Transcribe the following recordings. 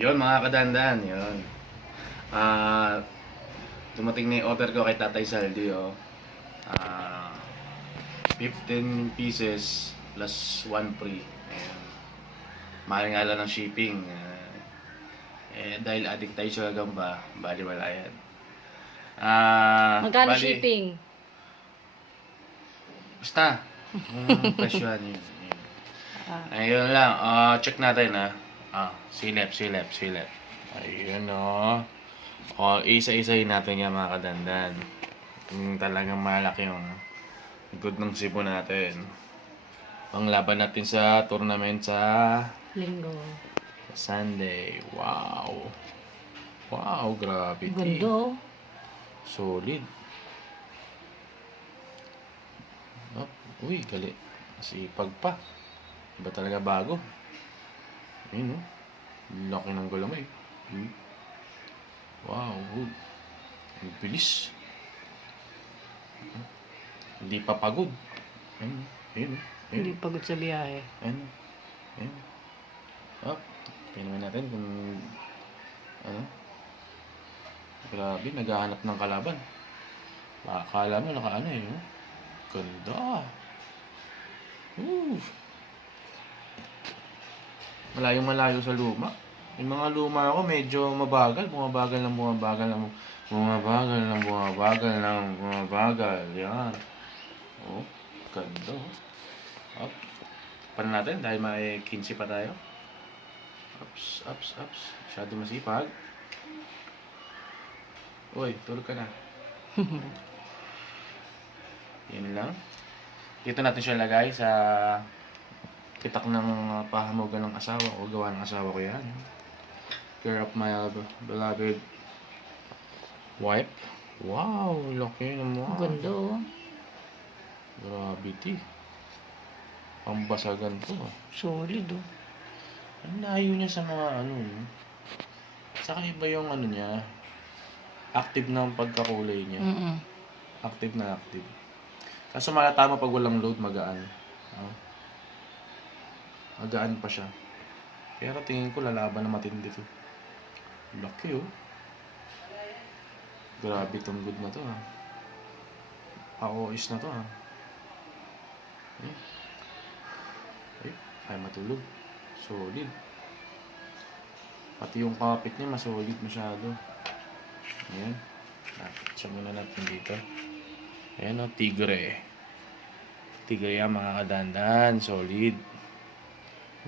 Yun mga kadandan, yun. Ah, dumating na yung order ko kay Tatay Saldi, oh. Ah, 15 pieces plus 1 free. Ayan. Mahal nga lang ng shipping. Dahil addict tayo sa gagamba, bali wala yan. Magkano Bali, shipping? basta. Presyohan yun. Ah, Ayun lang, check natin silip. Ayun isa-isahin natin yan mga kadandan. Talagang malaki yung good ng Cebu natin. Panglaban natin sa tournament sa linggo. Sunday. Wow. Wow, grabe. Ganda, oh. Solid. Uy, gali. Sipag pa. Iba talaga bago. Ayun, oh. Laki ng galamay. Wow. Ang bilis. Hindi pa pagod. Ayun. Hindi pagod sa biyahe. Ayun. Tingnan natin kung ano. Grabe, naghahanap ng kalaban. Akala mo nakaano eh. Oh. Ganda. Malayong-malayo sa luma. Yung mga luma ako medyo mabagal. Bumabagal. Yan. Oh, ganda. Up. Pan natin dahil may 15 pa tayo. Ups. Masyado masipag. Uy, tulog ka na. Yan lang. Dito natin siya lagay sa pitak ng pahamugan ng asawa ko. Gawa ng asawa ko yan. Care of my beloved wife. Wow, laki naman. Ganda, oh. Gravity. Pambasagan to. Solid, oh. Ang layo niya sa mga ano. Saka iba yung ano niya. Active na ang pagkakulay niya. Active na active. Kaso malata mo pag walang load, magaan. Magaan pa siya. Pero tingin ko lalaban na matindi to. Laki, oh. Grabe tong good na to, ha. Paois na to, ha. Ay matulog. Solid. Pati yung kapit niya masolid masyado. Ayan. Lapit siya muna natin dito. Ayan, oh, tigre. Tigre yan mga kadandan. Solid.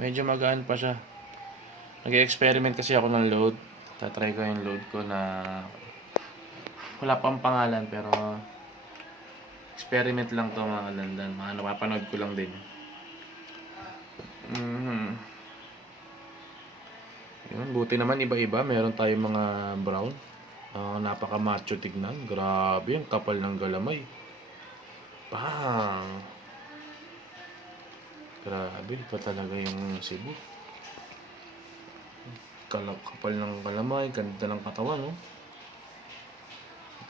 Medyo magaan pa siya. Nag-experiment kasi ako ng load. Tatry ko yung load ko na wala pang pangalan pero experiment lang to mga kadandan. Mga napapanood ko lang din. Yun, buti naman iba-iba. Meron tayong mga brown. Napaka-macho tignan. Grabe, ang kapal ng galamay. Bang! Grabe, pa talaga yung Cebu. Kapal ng galamay, ganda ng katawan, no?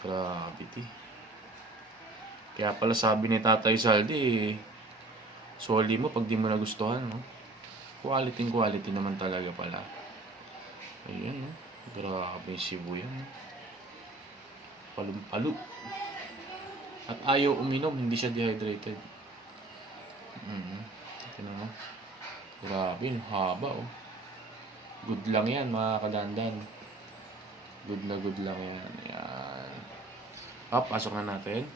Grabe, Kaya pala sabi ni Tatay Saldi, soli mo pag di mo nagustuhan, no? Quality naman talaga pala. Ayan, no? Grabe yung Cebu yan, no? Palum-palo. At ayaw uminom, hindi siya dehydrated. Tingnan mo. Grabe, haba, oh. Good lang yan, mga kadandan. Good lang yan. Ayan. Pasok na natin.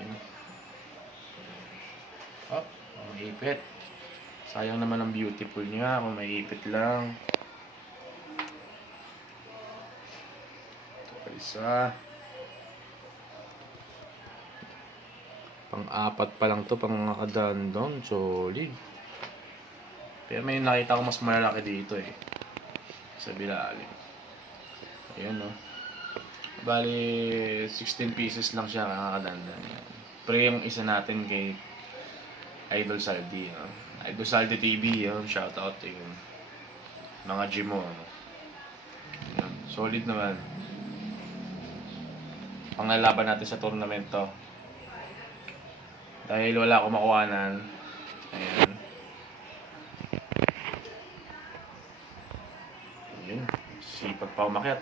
Ayan. May ipit. Sayang naman ang beautiful niya kung may ipit lang. Isa. Pang-apat pa lang to, pang mga kadandon. Solid. Pero may nakita ko mas malalaki dito eh. Sa bilalim. Ayan, no. Bali, 16 pieces lang siya mga kadandon. Pero yung isa natin kay Idol Saldi. Idol Saldi TV. Shoutout to yung mga gym mo. Solid naman. Panglalaban natin sa tournament to. Dahil wala akong makuhanan. Ayan. Lipat pa umakyat.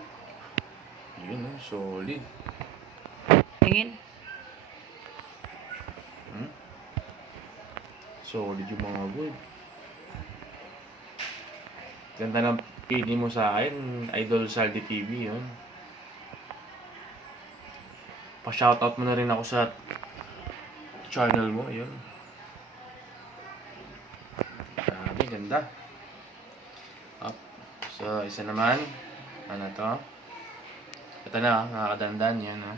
Yun, oh, solid. Tingin. Solid yung mga wood. Ganda ng pili mo sa akin, Idol Saldi TV, yun. Pa-shoutout mo na rin ako sa channel mo, yun. Grabe, ganda. Up. So, isa naman. Ano to? Ito na, nakakadandan, yan, ha.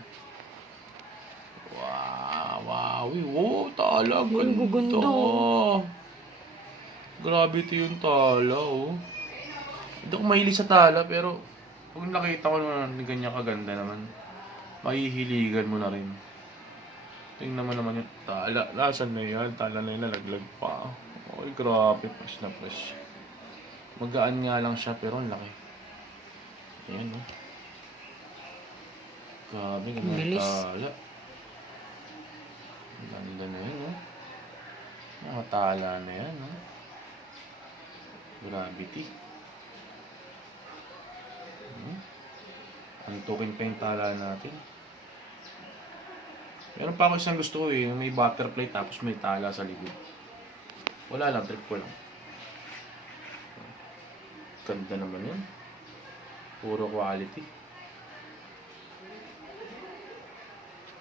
Wow, wow, tala, Ang ganda. Grabe ito yung tala, oh. Hindi ako mahilig sa tala, pero pag nakita ko naman ganyan kaganda naman, mahihiligan mo na rin. Tingnan mo naman yung tala. Nasaan na yan? Tala na yun, nalaglag pa. Ay, grabe, fresh na fresh. Magaan nga lang siya, pero ang laki. Ayan, oh. Grabe, ganda ng Bilis. tala. Ganda na yun, oh. Mga tala na yan, oh. Gravity. Antukin pa yung tala natin. Meron pa ako isang gusto ko eh, yung may butterfly tapos may tala sa likod. Wala lang, trip ko lang. Ganda naman yun. Puro quality.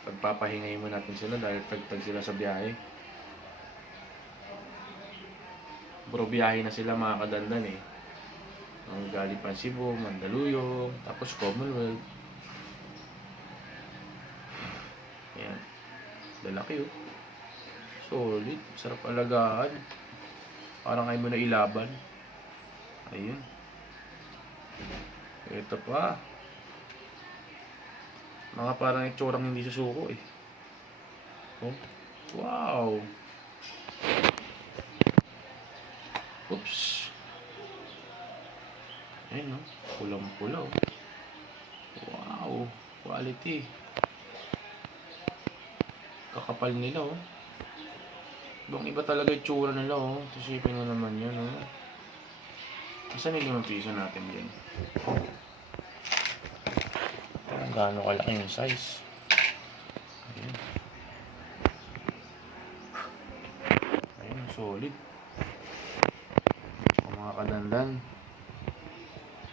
Pagpapahingay mo natin sila dahil tagtag sila sa biyahe. Bro, biyahe na sila mga kadandan eh. Ang galing pa Cebu, Mandaluyong, tapos Commonwealth. Ayan. Lalaki oh. Solid. Sarap alagaan. Parang kayo mo na ilaban. Ayun. Ito pa. Mga parang itsurang hindi susuko eh. Oh. Wow. Oops. Ayun oh. Pulang-pula oh. Wow. Quality. Kakapal nila oh. Ibang iba talaga yung tsura nila oh. Isipin mo naman yun oh. Saan yung 5 piso natin dyan? Gaano kalaki yung size. Ayan. Ayun, solid. O mga kadandan.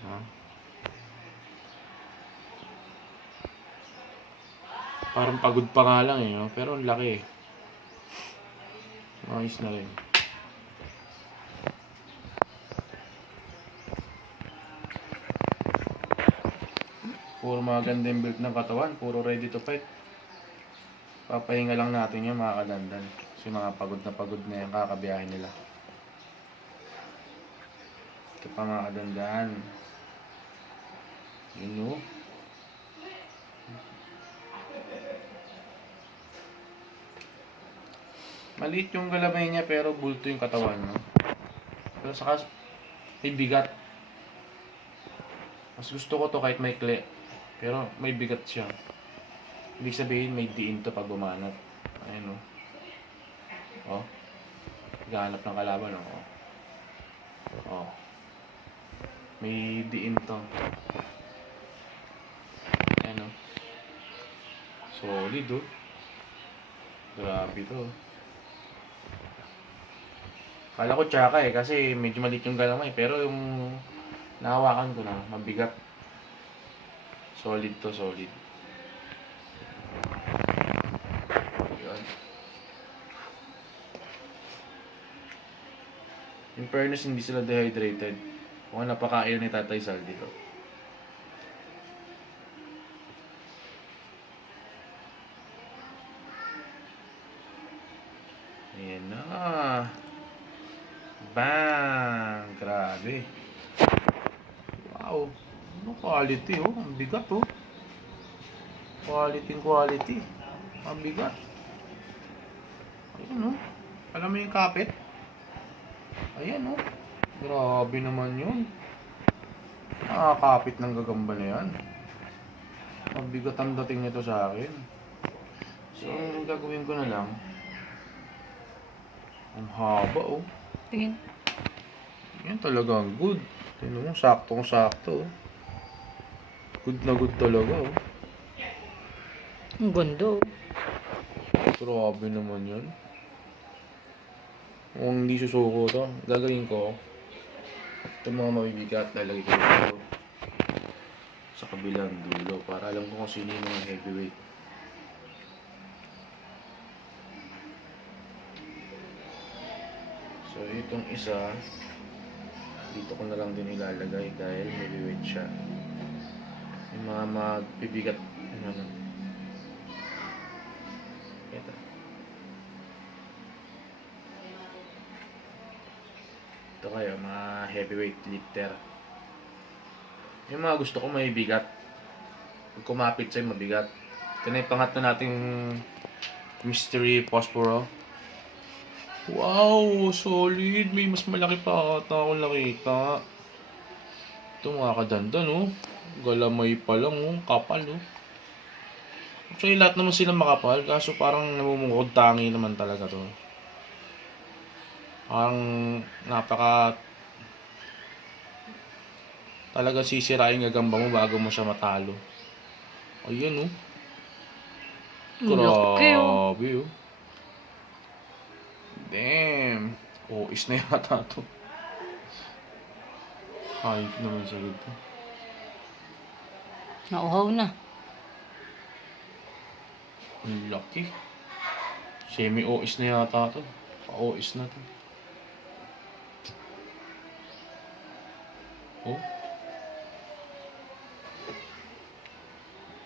Ha? Parang pagod pa nga lang eh, no? Pero ang laki eh. Ayos na rin. Puro mga gandang build ng katawan, puro ready to fight. Papahinga lang natin yung mga kadandan. Kasi mga pagod na yung kakabiyahe nila. Ito pa mga kadandan. Yun o. Maliit yung galamay niya pero bulto yung katawan, no? Pero saka may bigat. Mas gusto ko to kahit may kle. Pero may bigat siya. Ibig sabihin may diin to pag bumanat. Ayan o. Oh. Gahanap ng kalaban o. Oh. May diin to. Ayan o. Solid o. Grabe to. Kala ko tsaka eh kasi medyo maliit yung galamay. Pero yung nahawakan ko na mabigat. Solid to, solid. Yun. In fairness, hindi sila dehydrated. Kung napakain ni Tatay Sal dito. Ayan na. Bang! Grabe. Wow. Ano quality oh. Ang bigat oh. Quality. Ang bigat. Ayan oh. Alam mo yung kapit? Ayan oh. Grabe naman yun. Nakakapit ng gagamba na yan. Ang bigat ang dating nito sa akin. So, ang gagawin ko na lang. Ang haba oh. Tingin. Yan talagang good. Tingnan mo, saktong-sakto. Good na good talaga, oh. Ang ganda. Oh. Grabe naman yan. Kung hindi susuko to, gagawin ko, ito mga mabibigat, lalagay ko dito sa kabilang dulo para alam ko kung sino yung mga heavyweight. So, itong isa, dito ko na lang din ilalagay dahil heavyweight siya. Yung mga magbibigat, ano. Ito. Ito kayo, mga heavyweight lifter. Yung mga gusto ko may bigat. Pag kumapit sa'yo, mabigat. Ito na yung pangatlo nating mystery phosphoro. Wow! Solid! May mas malaki pa ata akong nakita. Ito mga kadanda, no? Galamay pa lang, oh. Kapal, oh. Actually, lahat naman sila makapal. Kaso parang namumungkod tangi naman talaga to. Parang napaka... Talaga sisirain gagamba mo bago mo siya matalo. Ayan, oh. Laki, oh. Grabe, oh. Damn. Oh, is na yata to. Hayop naman sa ito. Nauhaw na. Ang laki. Semi-OS na yata to. Pa-OS na to. Oh.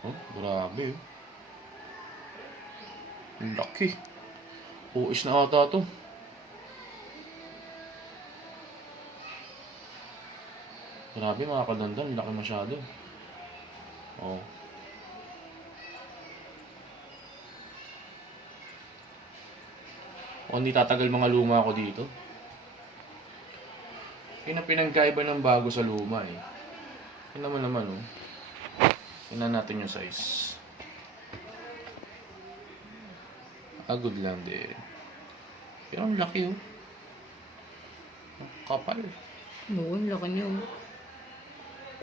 Oh, grabe. Ang laki. OS na ata to. Grabe mga kadondan, laki masyado. Oh. O hindi tatagal mga luma ako dito. Yun ang pinagkaiba ng bago sa luma eh. Yun naman oh. Tingnan natin yung size. Good lang din. Pero ang laki oh. Ang kapal. Oo, ang laki niya. Oh.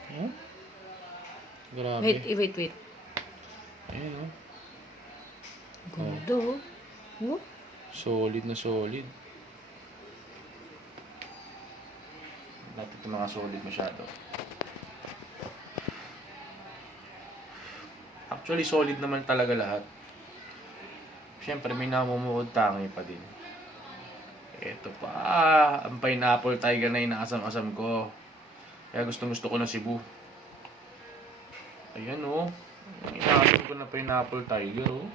Oh? Grabe. Wait. Ayan oh. Ganda, oh. Oh? Solid na solid. Dati ito mga solid masyado. Actually, solid naman talaga lahat. Siyempre, may namumukod tangi pa din. Ito pa. Ang pineapple tiger na inaasam-asam ko. Kaya gustong-gusto ko na Cebu. Ayan oh. Ang inaasam ko na pineapple tiger oh.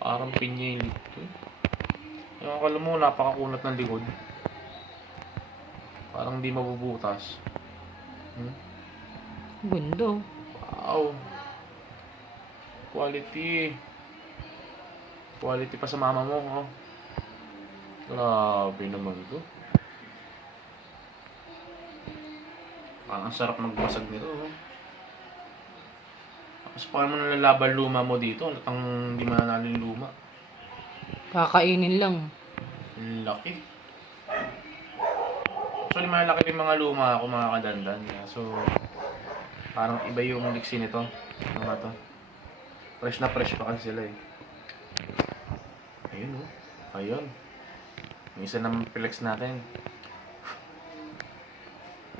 Parang pinya yung lito. Yung akala mo, napakakunat ng likod. Parang di mabubutas. Ganda. Wow. Quality. Quality pa sa mama mo, oh. Grabe naman to. Parang ang sarap magbasag nito, oh. Tapos paano mo nalalaban luma mo dito? Ang hindi mananalo yung luma. Kakainin lang. Laki. Actually, malaki din mga luma ako, mga kadandan. So, parang iba yung liksi nito. Mga to. Fresh na fresh pa kasi sila eh. Ayun oh. Ayun. Yung isa naman flex natin.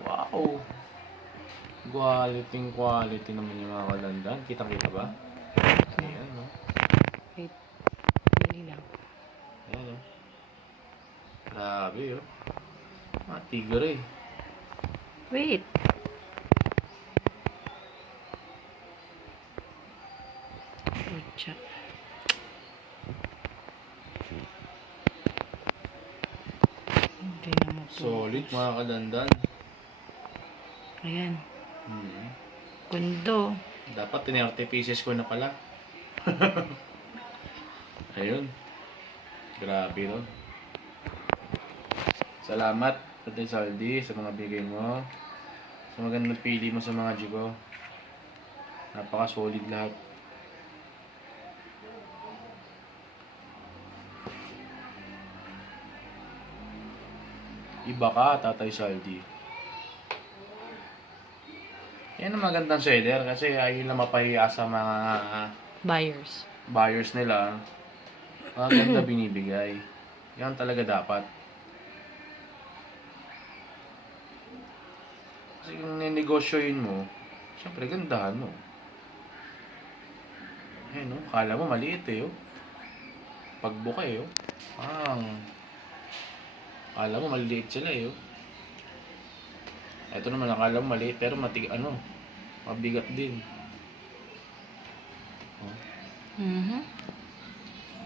Wow. Quality naman yung mga kadandan. Kitang-kita ba? Ayan no. Wait. Dali lang. Ayan oh. Grabe oh. Mga tigre eh. Wait. Pucha. Hindi na mapo. Solid mga kadandan. Ayan. Hmm. Gundo. Dapat 30 pieces ko na pala. Ayun. Grabe no. Salamat Ate Saldi sa mga bigay mo. Sa magandang pili mo sa mga jigo. Napaka-solid lahat. Iba ka, Tatay Saldi. Yan ang magandang seller kasi ayun lang mapahiya sa mga Buyers. buyers nila. Maganda binibigay. Yan talaga dapat. Kasi kung ninegosyoin mo, syempre gandahan mo. Eh no, kala mo maliit eh oh. Pagbuka eh oh. Kala mo maliit sila eh oh. Ito naman akala mo maliit pero mabigat din. Oh. Mhm.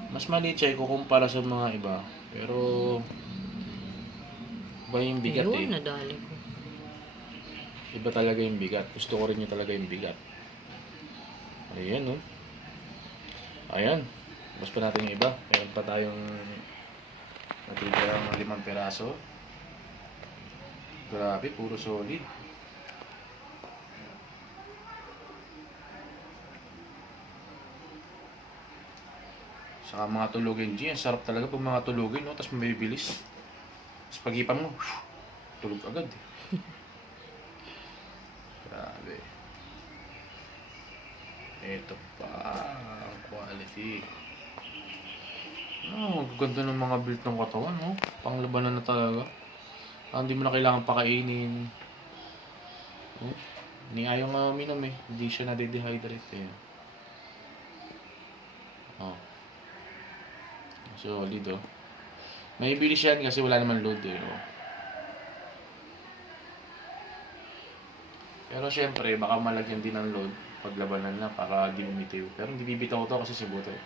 Mas maliit siya ikukumpara sa mga iba. Pero iba yung bigat eh. Ayun, nadali ko. Iba talaga yung bigat. Gusto ko rin yung talaga yung bigat. Ayan oh. Ayan. Mas pa natin yung iba. Meron pa tayong natitirang 5 piraso. Grabe, puro solid. Saka mga tulugin G, ang sarap talaga pag mga tulugin, no? Tapos mabibilis. Tapos pag-ipan mo, tulog agad. Grabe. Ito pa, ang quality. Ang ganda ng mga build ng katawan, no? Panglabanan na talaga. Hindi mo na kailangan pakainin. Oh, hindi ayaw nga uminom eh. Hindi siya nade-dehydrate eh. Oh. Solid oh. May bilis yan kasi wala naman load eh. Oh. Pero syempre, baka malagyan din ng load paglabanan na para di bumitiw. Pero hindi bibitaw to kasi sibuto eh.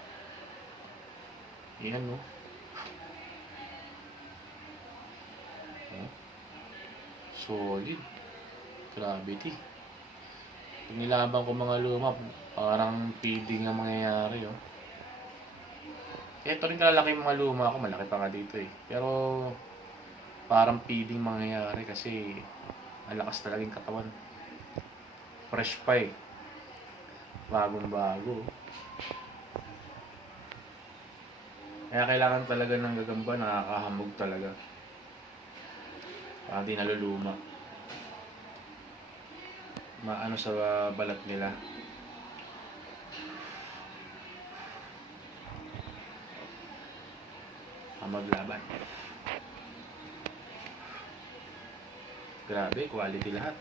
Yan no. Oh. Solid. Gravity. Pag nilaban ko mga luma, parang feeding ang mangyayari oh. Ito rin kalalaki yung mga luma ko, malaki pa nga dito eh. Pero parang feeding mangyayari kasi malakas talaga yung katawan. Fresh pa eh. Bagong bago. Kaya kailangan talaga ng gagamba, nakakahamog talaga. Para di naluluma. Maano sa balat nila. Maglaban. Grabe, quality lahat.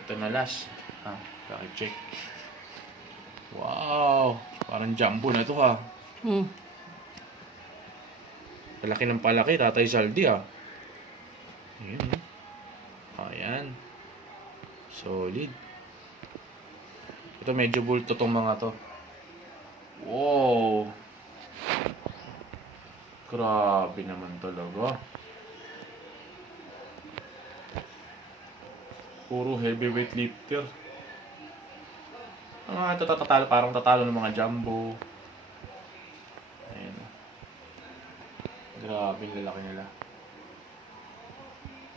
Ito na last. Check. Wow! Parang jumbo na ito ha. Palaki ng palaki, Tatay Saldi ha. Ayan. Ayan. Solid. Ito medyo bulto tong mga to. Wow! Grabe naman talaga. Puro heavyweight lifter. Ito tatalo, parang tatalo ng mga jumbo. Ayan. Grabe yung lalaki nila.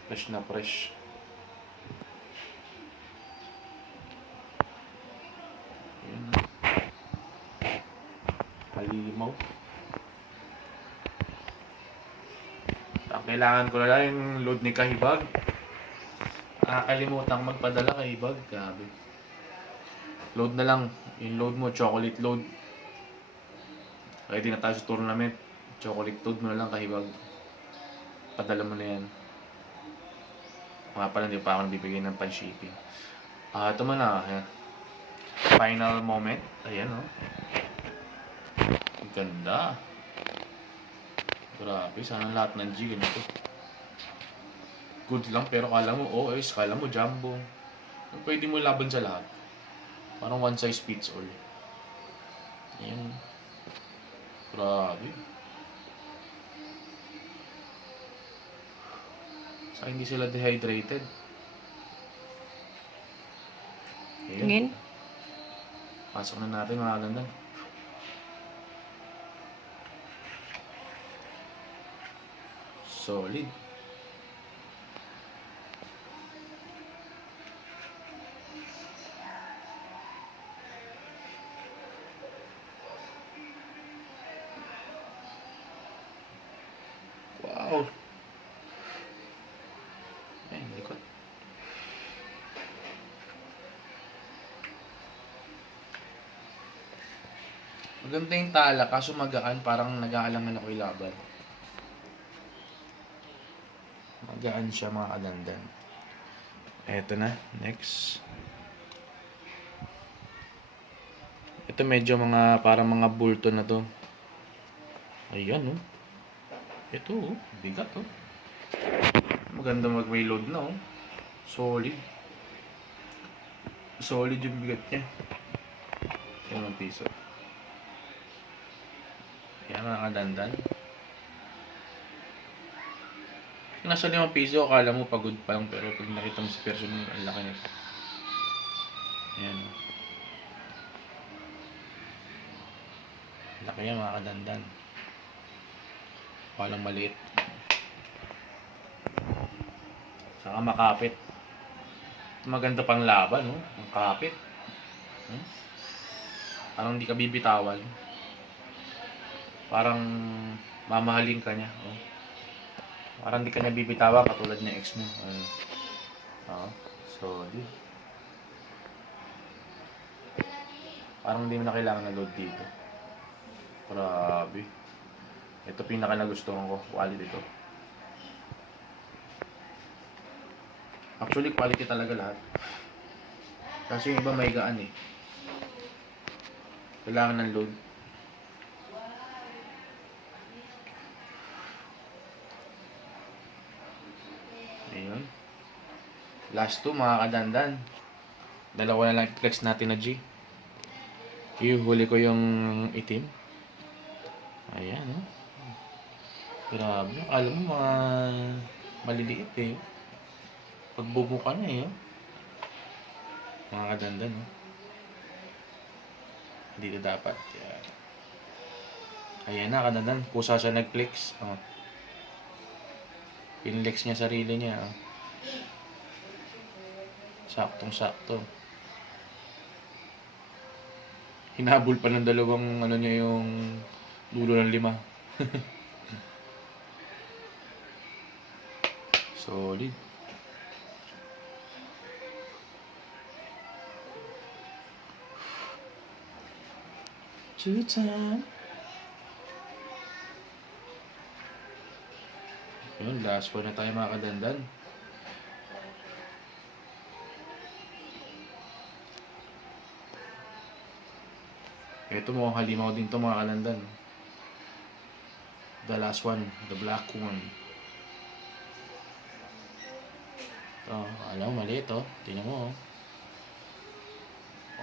Fresh na fresh. Ayan. Halimaw. Ang kailangan ko na lang yung load ni Kahibag. Nakakalimutan magpadala Kahibag. Grabe. Load na lang. Yung load mo, chocolate load. Ready na tayo sa tournament. Chocolate load mo na lang Kahibag. Padala mo na yan. Mga pala, hindi pa ako nabibigay ng pan-shipping. Ito man na. Ayan. Final moment. Ayan oh. Ang ganda. Grabe, sana lahat ng G ganito. Good lang, pero kala mo OS, kala mo jumbo. Pwede mo laban sa lahat. Parang one size fits all. Ayan. Grabe. Saka hindi sila dehydrated. Ayan. Tingin. Pasok na natin mga ganda. Solid. Wow. Oh. Ay, likot. Maganda yung tala, kaso magaan, parang nag-aalangan ako ilaban. Magaan siya mga kadandan. Eto na, next. Ito medyo mga, parang mga bulto na to. Ayan, oh. Ito, oh. Bigat, oh. Maganda mag-may load na, oh. Solid. Solid yung bigat niya. 5 piso. Yan mga kadandan. Nasa 5 piso, akala mo pagod pa lang, pero pag nakita mo sa person, ang laki nito. Ayan, oh. Laki yan mga kadandan. Walang maliit. Saka makapit. Maganda pang laban, no? Ang kapit. Parang hindi ka bibitawan. Parang mamahalin ka niya. Oh. Parang hindi ka niya bibitawan katulad ng ex mo. Solid. Parang hindi mo na kailangan na load dito. Grabe. Ito pinaka nagustuhan ko. Quality ito. Actually, quality talaga lahat. Kasi yung iba may gaan eh. Kailangan ng load. Ayun. Last 2 mga kadandan. Dalawa na lang flex natin na G. Ihuli ko yung itim. Ayan, oh. Grabe. Alam mo, mga maliliit eh. Pagbubo ka na eh. Oh. Mga kadandan, oh. Dito dapat. Yan. Ayan na, kadandan. Kusa siya nag-flex. Oh. Pinlex niya sarili niya. Oh. Saktong-sakto. Hinabol pa ng dalawang ano niya yung dulo ng 5. Solid. Two-time. Yun, last one na tayo mga kadandan. Ito mukhang halimaw din to mga kadandan. The last one, the black one. Oh, alam mo, maliit oh. Tingnan mo oh.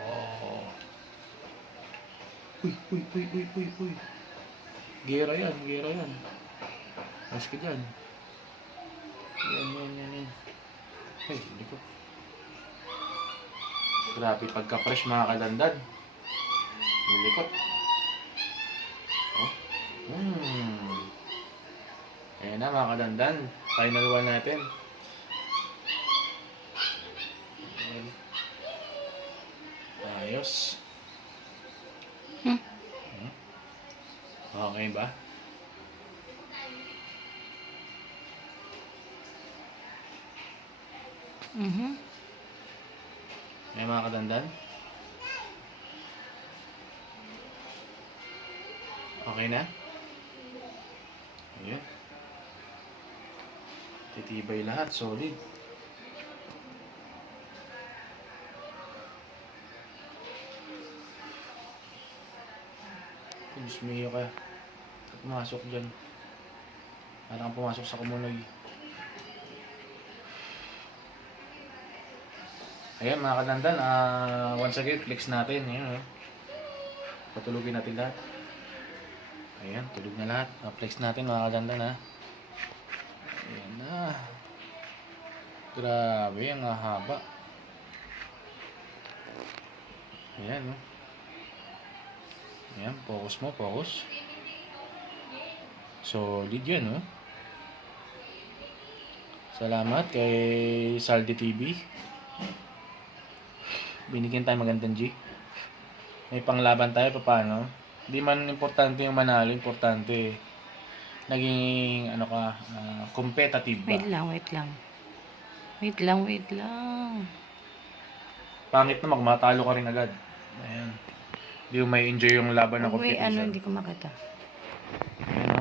Oh. Uy. Gera yan. Mas ka dyan. Yan. Ay, hindi ko. Grabe pagka-fresh mga kadandan. Nilikot. Oh. Ayan na mga kadandan. Final one natin. Ayan. Ayos. Okay ba? Ayan mga kadandan. Okay na? Ayan. Titibay lahat, solid. Diyos mio ka. Pumasok dyan. Parang pumasok sa kumunoy. Ayan mga kadandan, once again, flex natin. Ayan, patulugin natin lahat. Ayan, tulog na lahat. Flex natin mga kadandan ha. Ayan na. Grabe, ang haba. Ayan, oh. Ayan, focus mo, focus. Solid yan, oh. Salamat kay Saldi TV. Binigyan tayo magandang G. May panglaban tayo, paano? Hindi man importante yung manalo, importante naging ano ka, competitive ba? Wait lang, wait lang. Wait lang, wait lang. Pangit naman kung matalo ka rin agad. Ayan. Hindi mo may enjoy yung laban ng Wait, ano, competition. hindi ko makita. Ayan o.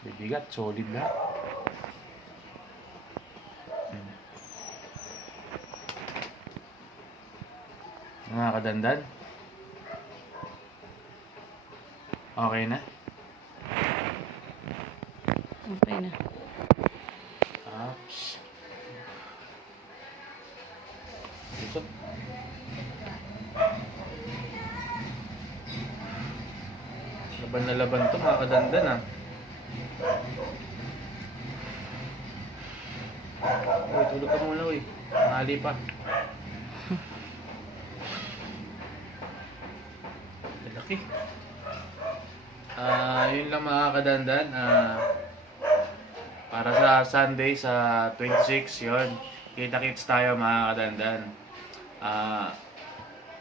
Bibigat, solid lahat. Hmm. Mga kadandan. Okay na? Okay na. Oops. Ito. Laban na laban to mga kadandan ah. Uy, tulog ka muna uy. Tanghali pa. Laki. Yun lang mga kadandan. Para sa Sunday sa 26 yun. Kita-kits tayo mga kadandan.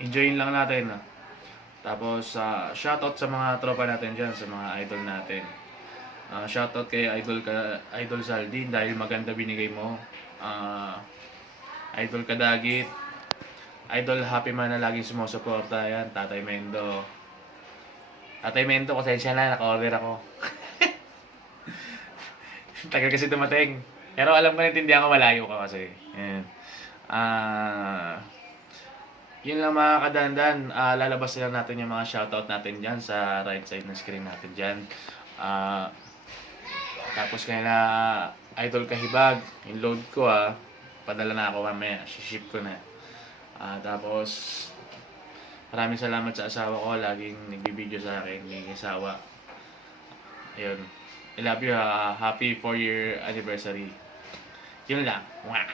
Enjoyin lang natin. Tapos, shoutout sa mga tropa natin dyan, sa mga idol natin. Shoutout kay Idol Saldin dahil maganda binigay mo. Idol Kadagit. Idol Happy Man na laging sumusuporta. Yan, Tatay Mendo. Tatay Mendo, pasensya na, naka-order ako. Tagal kasi dumating. Pero alam ko naintindihan ko malayo ka kasi. Yan. Yun lang mga kadandan, lalabas lang natin yung mga shoutout natin dyan sa right side ng screen natin dyan. Tapos kaya na Idol Kahibag, yung load ko padala na ako mamaya, ship ko na. Tapos maraming salamat sa asawa ko, laging nagbibideo sa akin, hindi asawa. Ayun, I love you, happy 4-year anniversary. Yun lang. Mwah!